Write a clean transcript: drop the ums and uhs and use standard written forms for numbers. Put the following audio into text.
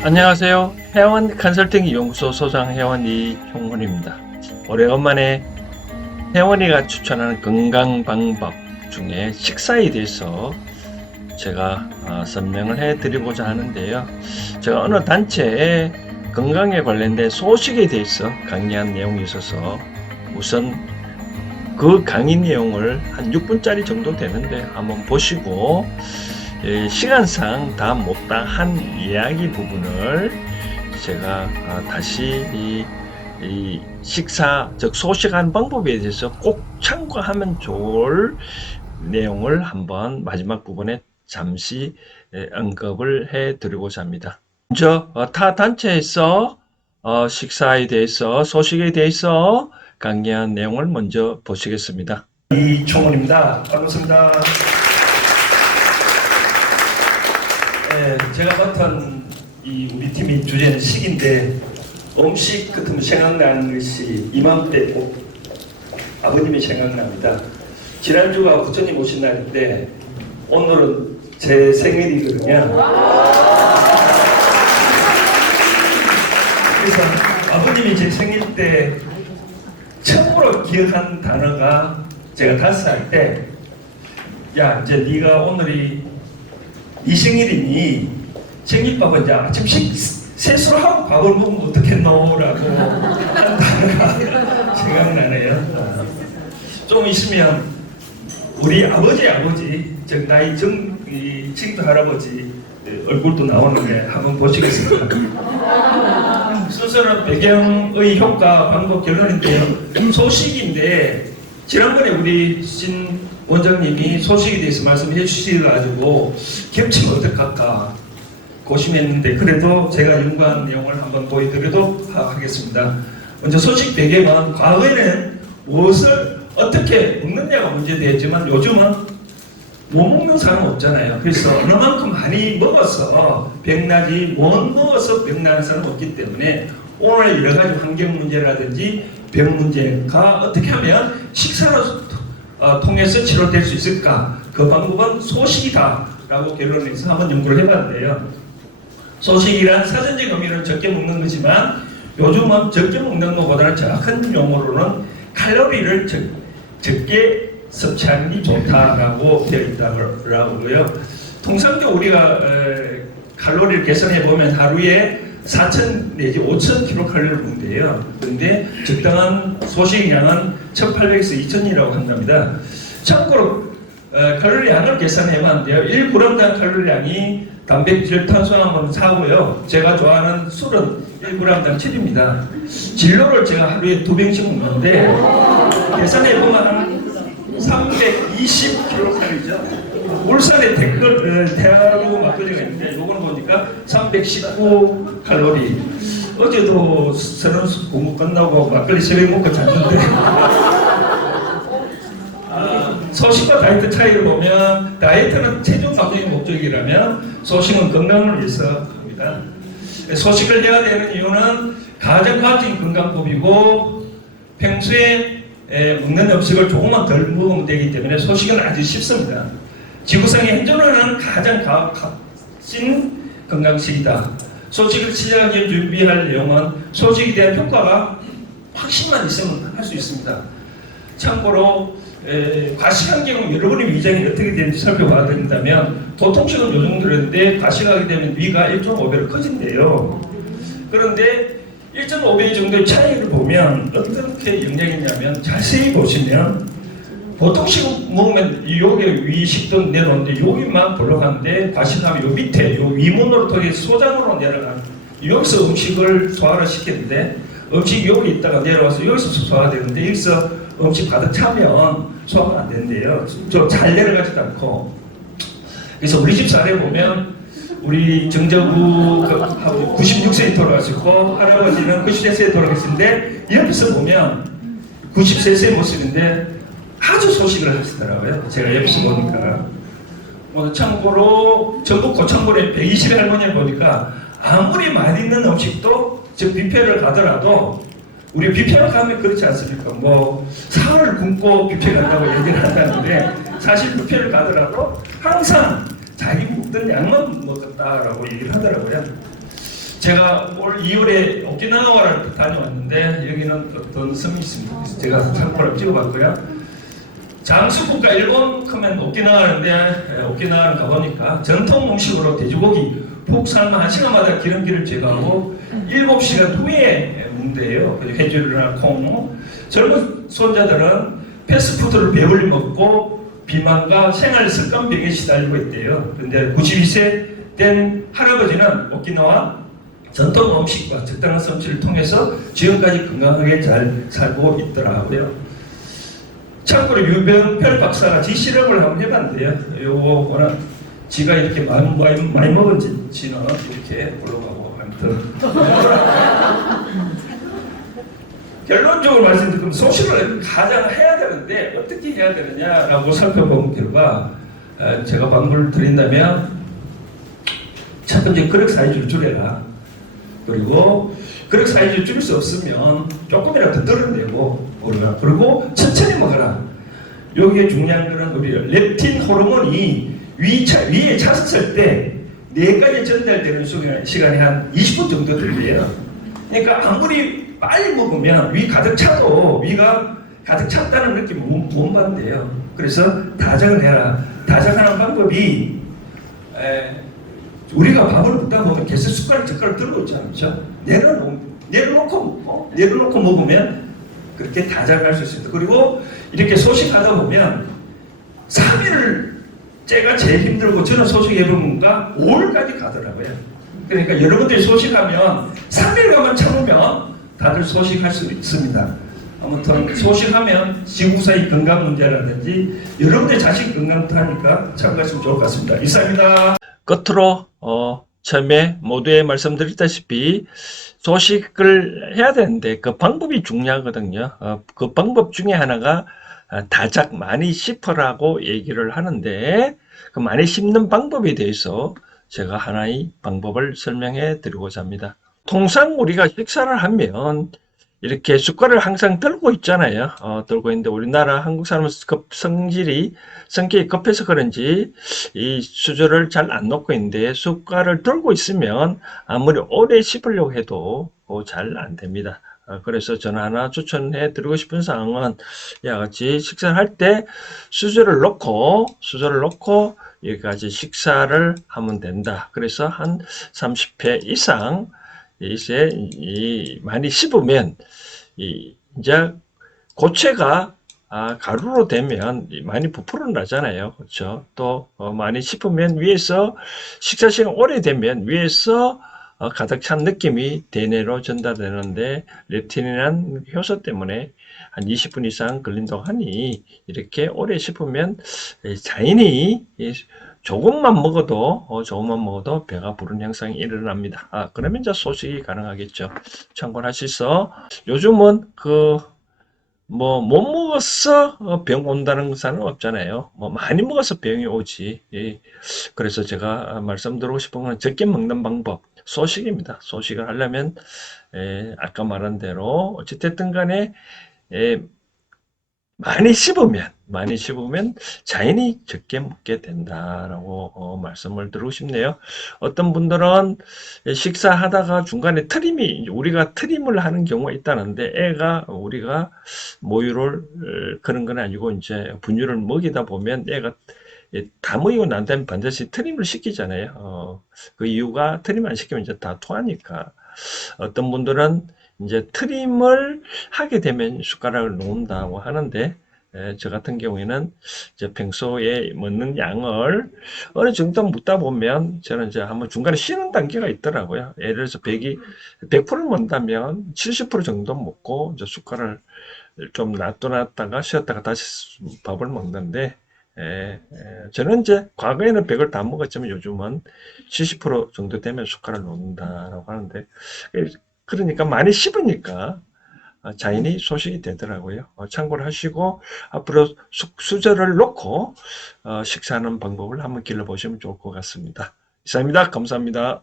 안녕하세요. 회원 컨설팅 연구소 소장 회원 이형훈입니다. 오래간만에 회원이가 추천하는 건강 방법 중에 식사에 대해서 제가 설명을 해드리고자 하는데요. 제가 어느 단체에 건강에 관련된 소식에 대해서 강의한 내용이 있어서 우선 그 강의 내용을 한 6분짜리 정도 되는데 한번 보시고 시간상 다 못다한 이야기 부분을 제가 다시 이 식사 즉 소식하는 방법에 대해서 꼭 참고하면 좋을 내용을 한번 마지막 부분에 잠시 언급을 해 드리고자 합니다. 먼저 타 단체에서 식사에 대해서 소식에 대해서 강의한 내용을 먼저 보시겠습니다. 이총훈입니다. 반갑습니다. 제가 맡은 우리 팀의 주제는 식인데 음식 같으면 생각나는 것이 이맘때 꼭 아버님이 생각납니다. 지난주가 부처님 오신 날인데 오늘은 제 생일이거든요. 그래서 아버님이 제 생일 때 처음으로 기억한 단어가 제가 5살 때 야 이제 네가 오늘이 이 생일이니 생일밥은 이제 아침 세수를 하고 밥을 먹으면 어떻겠노? 라고 한 단어가 생각나네요. 좀 있으면 우리 아버지 즉 나이 칭도 할아버지 얼굴도 나오는데 한번 보시겠습니다. 순서는 배경의 효과 방법 결론인데요. 소식인데 지난번에 우리 신 원장님이 소식에 대해서 말씀해 주셔가지고 겹치면 어떡할까 고심했는데 그래도 제가 연구한 내용을 한번 보여드리도록 하겠습니다. 먼저 소식 배경은 과거에는 무엇을 어떻게 먹느냐가 문제되었지만 요즘은 못 먹는 사람은 없잖아요. 그래서 어느 만큼 많이 먹어서 병나지 못 먹어서 병나는 사람은 없기 때문에 오늘 여러 가지 환경 문제라든지 병 문제가 어떻게 하면 식사로 통해서 치료될 수 있을까? 그 방법은 소식이다 라고 결론내서 한번 연구를 해봤는데요. 소식이란 사전적 의미는 적게 먹는 거지만 요즘은 적게 먹는 것보다는 정확한 용어로는 칼로리를 적게 섭취하는 게 좋다라고 되어 있다고요. 통상적으로 우리가 칼로리를 계산해 보면 하루에 4,000 내지 5,000kcal를 먹는데요. 그런데 적당한 소식량은 1,800에서 2,000이라고 한답니다. 참고로 칼로리 양을 계산해 봤는데요. 1g당 칼로리량이 단백질, 탄수화물은 4고요. 제가 좋아하는 술은 1g당 7입니다. 진로를 제가 하루에 2병씩 먹는데 계산해 보면 320kcal죠. 울산에 대하루 막걸리가 있는데 요거는 보니까 319칼로리. 어제도 서른수 공부 끝나고 막걸리 새벽 먹고 잤는데 소식과 다이어트 차이를 보면 다이어트는 체중 감소의 목적이라면 소식은 건강을 위해서 합니다. 소식을 해야 되는 이유는 가장 과학적인 건강법이고 평소에 먹는 음식을 조금만 덜 먹으면 되기 때문에 소식은 아주 쉽습니다. 지구상에 현존하는 가장 값진 건강식이다. 소식을 시작하기 위해 준비할 내용은 소식에 대한 효과가 확신만 있으면 할 수 있습니다. 참고로 과식한 경우 여러분의 위장이 어떻게 되는지 살펴봐야 된다면 보통식은 요 정도 되는데 과식하게 되면 위가 1.5배로 커진대요. 그런데 1.5배 정도의 차이를 보면 어떻게 영향이 있냐면 자세히 보시면 보통식 먹으면 요게 위식도 내려오는데 여기만 돌아가는데 과식하면 요 밑에 요 위문으로 통해서 소장으로 내려가는 여기서 음식을 소화를 시키는데 음식이 여기 있다가 내려와서 여기서 소화가 되는데 여기서 음식 가득 차면 소화가 안 된대요. 잘 내려가지도 않고. 그래서 우리 집 사례 보면 우리 정저부 96세에 돌아가시고 할아버지는 93세에 돌아가셨는데 옆에서 보면 93세 모습인데 아주 소식을 하시더라고요. 제가 옆에서 보니까. 참고로 전국 고창군의 120의 할머니를 보니까 아무리 맛있는 음식도 즉 뷔페를 가더라도 우리 뷔페를 가면 그렇지 않습니까? 사흘을 굶고 뷔페 간다고 얘기를 한다는데 사실 뷔페를 가더라도 항상 자기 먹던 양만 먹었다라고 얘기를 하더라고요. 제가 올 2월에 오키나와를 다녀왔는데 여기는 어떤 섬이 있습니다. 그래서 제가 참고를 찍어봤고요. 장수국가 일본 크면 오키나와인데 오키나와를 가보니까 전통 음식으로 돼지고기 푹 삶아 1시간마다 기름기를 제거하고 7시간 후에 먹는데요. 해조류나 콩. 젊은 손자들은 패스트푸드를 배불리 먹고 비만과 생활 습관병에 시달리고 있대요. 그런데 92세 된 할아버지는 오키나와 전통 음식과 적당한 섭취를 통해서 지금까지 건강하게 잘 살고 있더라고요. 참고로 유병필 박사가 지실험을 한번 해봤는데요. 요거는 지가 이렇게 많이 먹은지는 이렇게 올라가고 아무튼 결론적으로 말씀드리면 소식을 가장 해야 되는데 어떻게 해야 되느냐라고 살펴본 결과 제가 방법을 드린다면 첫 번째 그릇 사이즈를 줄여라. 그리고 그릇 사이즈를 줄일 수 없으면 조금이라도 덜어내고 오르라. 그리고 천천히 먹어라. 여기에 중요한 거는 우리 렙틴 호르몬이 위에 찼을 때 뇌까지 전달되는 시간이 한 20분 정도 걸려요. 그러니까 아무리 빨리 먹으면 위 가득 차도 위가 가득 찼다는 느낌을 못 받는데요. 그래서 다작을 해라. 다작하는 방법이 우리가 밥을 먹다 보면 계속 숟가락 들고 있지 않죠? 내려놓고 먹으면 그렇게 다작할 수 있습니다. 그리고 이렇게 소식하다 보면 3일을 제가 제일 힘들고 저는 소식해본 건가 5일까지 가더라고요. 그러니까 여러분들이 소식하면 3일간만 참으면 다들 소식할 수 있습니다. 아무튼 소식하면 지구사의 건강 문제라든지 여러분들 자식 건강부터 하니까 참고하시면 좋을 것 같습니다. 이상입니다. 끝으로 처음에 모두에 말씀드렸다시피 소식을 해야 되는데 그 방법이 중요하거든요. 그 방법 중에 하나가 다작 많이 씹으라고 얘기를 하는데 그 많이 씹는 방법에 대해서 제가 하나의 방법을 설명해 드리고자 합니다. 통상 우리가 식사를 하면 이렇게 숟갈을 항상 들고 있잖아요. 들고 있는데 우리나라 한국 사람은 성격이 급해서 그런지 이 수저를 잘 안 놓고 있는데 숟갈을 들고 있으면 아무리 오래 씹으려고 해도 잘 안 됩니다. 그래서 저는 하나 추천해 드리고 싶은 사항은 이와 같이 식사를 할 때 수저를 놓고 여기까지 식사를 하면 된다. 그래서 한 30회 이상 이제 많이 씹으면 이제 고체가 가루로 되면 많이 부풀어 나잖아요. 그렇죠? 또 많이 씹으면 위에서 식사 시간 오래 되면 위에서 가득 찬 느낌이 대뇌로 전달되는데 렙틴이라는 효소 때문에 한 20분 이상 걸린다고 하니 이렇게 오래 씹으면 자연히 조금만 먹어도 배가 부른 현상이 일어납니다. 그러면 이제 소식이 가능하겠죠. 참고를 하셔서 요즘은 못 먹어서 병 온다는 것은 없잖아요. 많이 먹어서 병이 오지. 그래서 제가 말씀드리고 싶은 건 적게 먹는 방법, 소식입니다. 소식을 하려면, 아까 말한 대로, 어찌됐든 간에, 많이 씹으면 자연히 적게 먹게 된다라고 말씀을 드리고 싶네요. 어떤 분들은 식사하다가 중간에 우리가 트림을 하는 경우가 있다는데 우리가 모유를 그런 건 아니고 이제 분유를 먹이다 보면 애가 다 먹이고 난 다음에 반드시 트림을 시키잖아요. 그 이유가 트림 안 시키면 이제 다 토하니까. 어떤 분들은 이제 트림을 하게 되면 숟가락을 놓는다고 하는데 저 같은 경우에는 이제 평소에 먹는 양을 어느 정도 묻다 보면 저는 이제 한번 중간에 쉬는 단계가 있더라고요. 예를 들어서 100%를 먹는다면 70% 정도 먹고 이제 숟가락을 좀 놔뒀다가 쉬었다가 다시 밥을 먹는데 저는 이제 과거에는 100을 다 먹었지만 요즘은 70% 정도 되면 숟가락을 놓는다라고 하는데 그러니까 많이 씹으니까 자연히 소식이 되더라고요. 참고를 하시고 앞으로 수저를 놓고 식사하는 방법을 한번 길러보시면 좋을 것 같습니다. 이상입니다. 감사합니다.